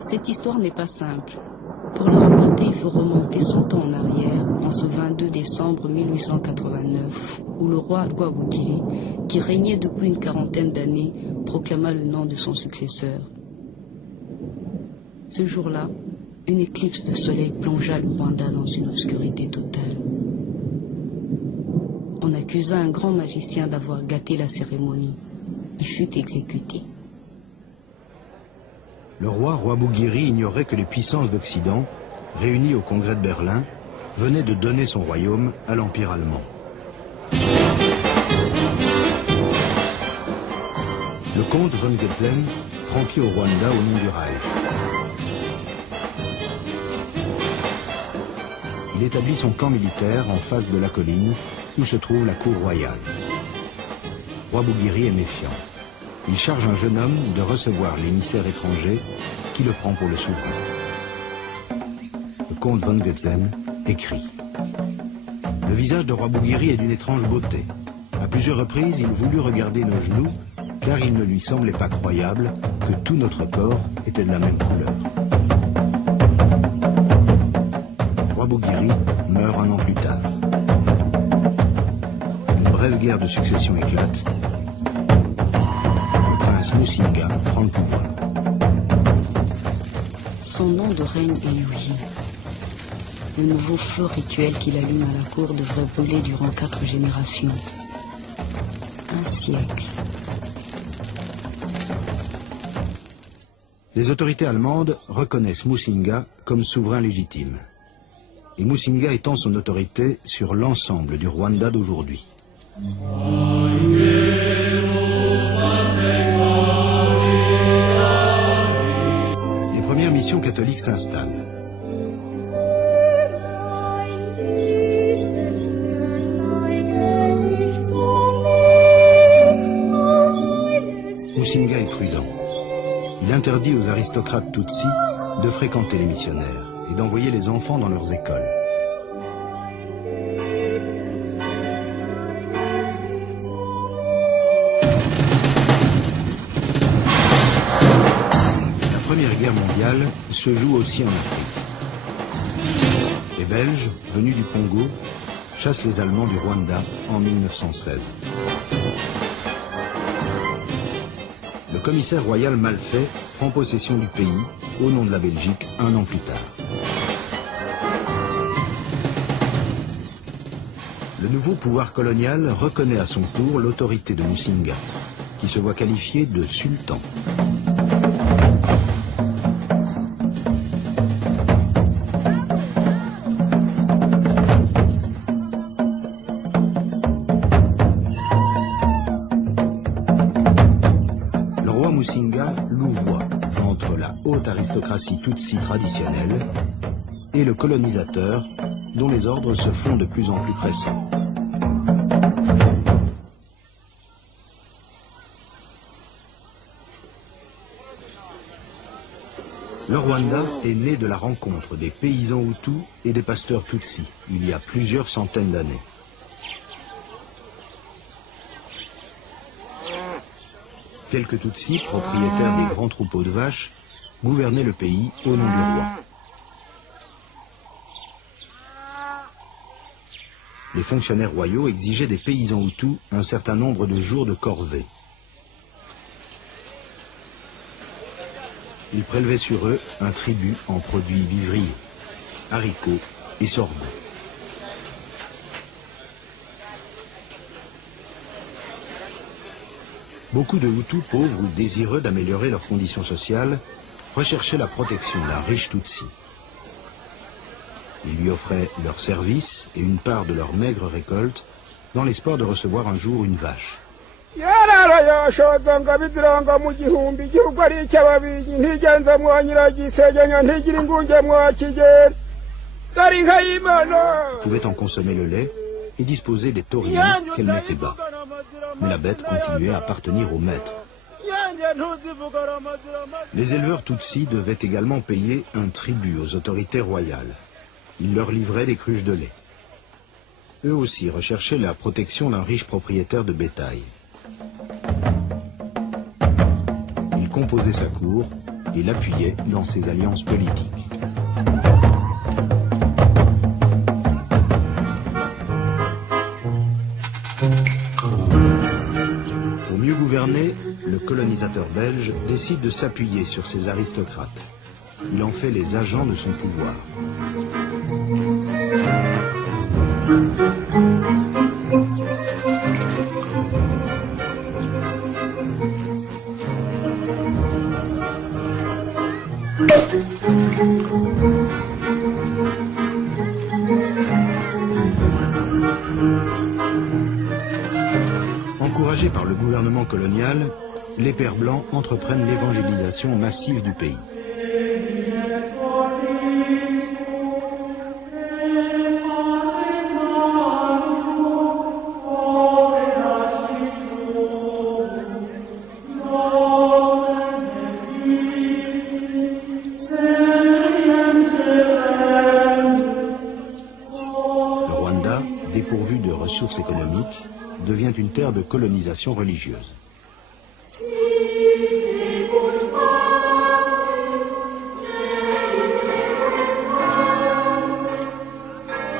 Cette histoire n'est pas simple. Pour la raconter, il faut remonter 100 ans en arrière, en ce 22 décembre 1889, où le roi Rwabugiri, qui régnait depuis une quarantaine d'années, proclama le nom de son successeur. Ce jour-là, une éclipse de soleil plongea le Rwanda dans une obscurité totale. On accusa un grand magicien d'avoir gâté la cérémonie. Il fut exécuté. Le roi Rwabugiri ignorait que les puissances d'Occident, réunies au congrès de Berlin, venaient de donner son royaume à l'Empire allemand. Le comte von Goetzen franquit au Rwanda au nom du Reich. Il établit son camp militaire en face de la colline où se trouve la cour royale. Rwabugiri est méfiant. Il charge un jeune homme de recevoir l'émissaire étranger qui le prend pour le souverain. Le comte von Goetzen écrit. Le visage de Rwabugiri est d'une étrange beauté. À plusieurs reprises, il voulut regarder nos genoux, car il ne lui semblait pas croyable que tout notre corps était de la même couleur. Rwabugiri meurt un an plus tard. Une brève guerre de succession éclate. Le prince Musinga prend le pouvoir. Son nom de règne est Yuyi. Le nouveau feu rituel qu'il allume à la cour devrait brûler durant 4 générations. Un siècle. Les autorités allemandes reconnaissent Musinga comme souverain légitime. Et Musinga étend son autorité sur l'ensemble du Rwanda d'aujourd'hui. Les premières missions catholiques s'installent. Musinga est prudent. Il interdit aux aristocrates Tutsis de fréquenter les missionnaires et d'envoyer les enfants dans leurs écoles. La Première Guerre mondiale se joue aussi en Afrique. Les Belges, venus du Congo, chassent les Allemands du Rwanda en 1916. Le commissaire royal Malfait prend possession du pays au nom de la Belgique un an plus tard. Le nouveau pouvoir colonial reconnaît à son tour l'autorité de Musinga, qui se voit qualifié de sultan. Le roi Musinga louvoie entre la haute aristocratie Tutsi traditionnelle et le colonisateur dont les ordres se font de plus en plus pressants. Le Rwanda est né de la rencontre des paysans Hutus et des pasteurs Tutsis, il y a plusieurs centaines d'années. Quelques Tutsis, propriétaires des grands troupeaux de vaches, gouvernaient le pays au nom du roi. Les fonctionnaires royaux exigeaient des paysans Hutus un certain nombre de jours de corvée. Ils prélevaient sur eux un tribut en produits vivriers, haricots et sorgho. Beaucoup de Hutus pauvres ou désireux d'améliorer leurs conditions sociales recherchaient la protection d'un riche Tutsi. Ils lui offraient leurs services et une part de leur maigre récolte dans l'espoir de recevoir un jour une vache. Pouvait en consommer le lait et disposer des tauriens qu'elle mettait bas. Mais la bête continuait à appartenir au maître. Les éleveurs Tutsis devaient également payer un tribut aux autorités royales. Ils leur livraient des cruches de lait. Eux aussi recherchaient la protection d'un riche propriétaire de bétail. Il composait sa cour et l'appuyait dans ses alliances politiques. Pour mieux gouverner, le colonisateur belge décide de s'appuyer sur ces aristocrates. Il en fait les agents de son pouvoir. Encouragés par le gouvernement colonial, les Pères Blancs entreprennent l'évangélisation massive du pays. Le Rwanda, dépourvu de ressources économiques, devient une terre de colonisation religieuse.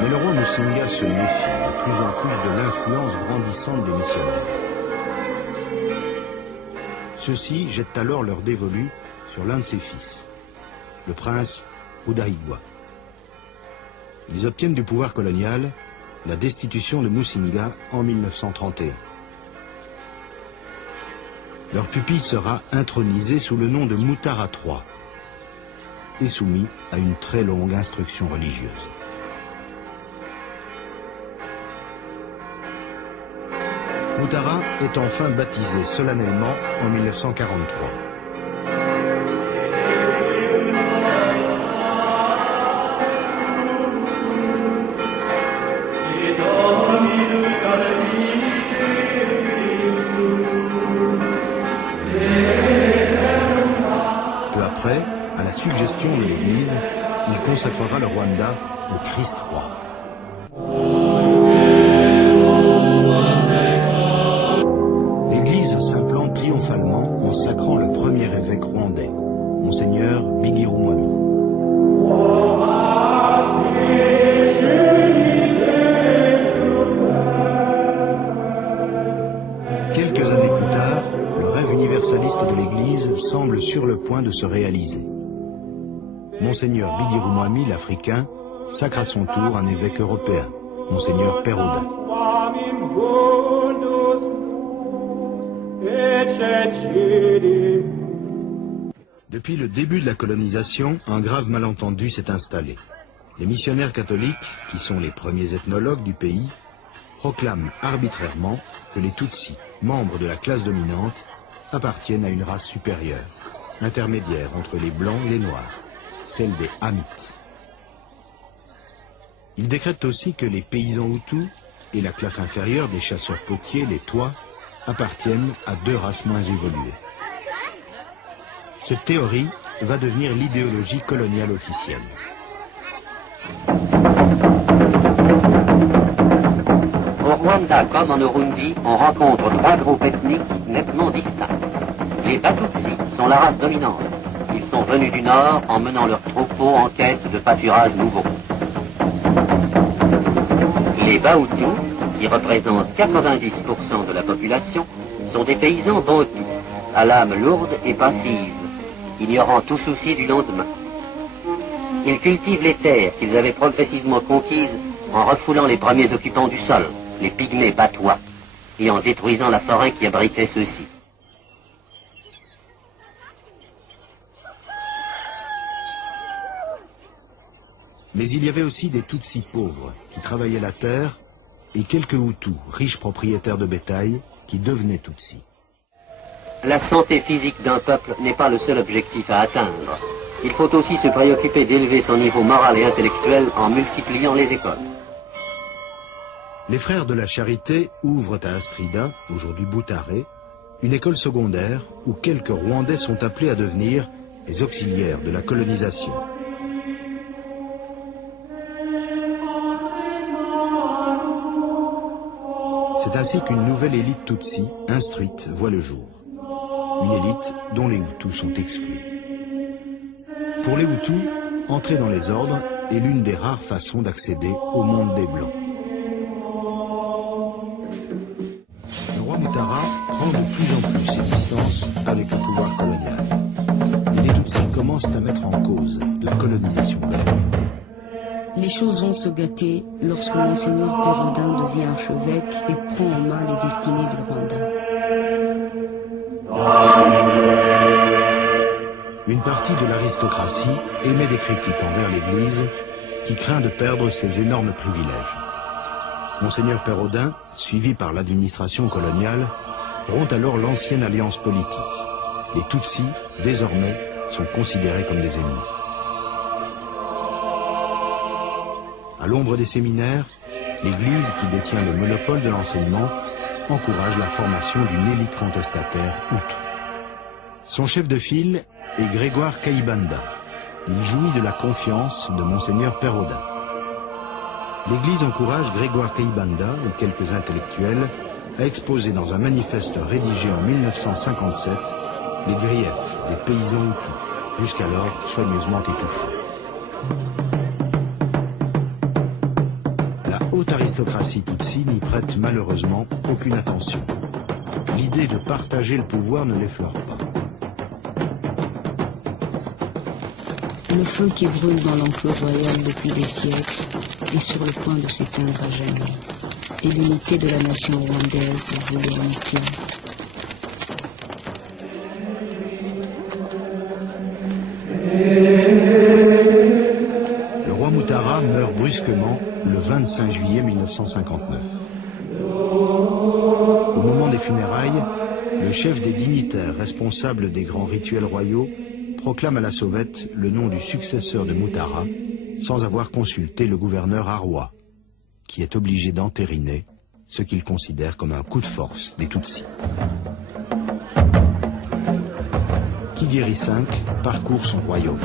Mais le roi Musinga se méfie de plus en plus de l'influence grandissante des missionnaires. Ceux-ci jettent alors leur dévolu sur l'un de ses fils, le prince Rudahigwa. Ils obtiennent du pouvoir colonial la destitution de Musinga en 1931. Leur pupille sera intronisé sous le nom de Mutara III et soumis à une très longue instruction religieuse. Mutara est enfin baptisé solennellement en 1943. Peu après, à la suggestion de l'Église, il consacrera le Rwanda au Christ roi. L'Église s'implante triomphalement en sacrant le premier évêque rwandais, Monseigneur Bigirumwami. Quelques années plus tard, le rêve universaliste de l'Église semble sur le point de se réaliser. Monseigneur Bigirumwami, l'Africain, sacre à son tour un évêque européen, Monseigneur Peroda. Depuis le début de la colonisation, un grave malentendu s'est installé. Les missionnaires catholiques, qui sont les premiers ethnologues du pays, proclament arbitrairement que les Tutsis, membres de la classe dominante, appartiennent à une race supérieure, intermédiaire entre les Blancs et les Noirs, celle des Hamites. Ils décrètent aussi que les paysans Hutus et la classe inférieure des chasseurs potiers, les Twa, appartiennent à deux races moins évoluées. Cette théorie va devenir l'idéologie coloniale officielle. Au Rwanda comme en Burundi, on rencontre trois groupes ethniques nettement distincts. Les Batutsi sont la race dominante. Ils sont venus du nord en menant leurs troupeaux en quête de pâturages nouveaux. Les Bahutus, qui représentent 90% de la population, sont des paysans bantus, à l'âme lourde et passive, ignorant tout souci du lendemain. Ils cultivent les terres qu'ils avaient progressivement conquises en refoulant les premiers occupants du sol, les pygmées batois, et en détruisant la forêt qui abritait ceux-ci. Mais il y avait aussi des Tutsis pauvres qui travaillaient la terre et quelques Hutus, riches propriétaires de bétail, qui devenaient Tutsis. La santé physique d'un peuple n'est pas le seul objectif à atteindre. Il faut aussi se préoccuper d'élever son niveau moral et intellectuel en multipliant les écoles. Les frères de la Charité ouvrent à Astrida, aujourd'hui Boutaré, une école secondaire où quelques Rwandais sont appelés à devenir les auxiliaires de la colonisation. C'est ainsi qu'une nouvelle élite Tutsi, instruite, voit le jour. Une élite dont les Hutus sont exclus. Pour les Hutus, entrer dans les ordres est l'une des rares façons d'accéder au monde des Blancs. Le roi Mutara prend de plus en plus ses distances avec le pouvoir colonial. Et les Tutsis commencent à mettre en cause la colonisation belge. Les choses vont se gâter lorsque Monseigneur Pérodin devient archevêque et prend en main les destinées du Rwanda. Une partie de l'aristocratie émet des critiques envers l'Église qui craint de perdre ses énormes privilèges. Monseigneur Pérodin, suivi par l'administration coloniale, rompt alors l'ancienne alliance politique. Les Tutsis, désormais, sont considérés comme des ennemis. À l'ombre des séminaires, l'Église, qui détient le monopole de l'enseignement, encourage la formation d'une élite contestataire Hutu. Son chef de file est Grégoire Kayibanda. Il jouit de la confiance de Monseigneur Pérodin. L'Église encourage Grégoire Kayibanda et quelques intellectuels à exposer dans un manifeste rédigé en 1957 les griefs des paysans Hutus, jusqu'alors soigneusement étouffés. La haute aristocratie Tutsi n'y prête malheureusement aucune attention. L'idée de partager le pouvoir ne l'effleure pas. Le feu qui brûle dans l'enclos royal depuis des siècles est sur le point de s'éteindre à jamais. Et l'unité de la nation rwandaise est volée en éclats. Le roi Mutara meurt brusquement le 25 juillet 1959. Au moment des funérailles, le chef des dignitaires responsables des grands rituels royaux proclame à la sauvette le nom du successeur de Mutara sans avoir consulté le gouverneur Arwa, qui est obligé d'entériner ce qu'il considère comme un coup de force des Tutsis. Kigeri V parcourt son royaume.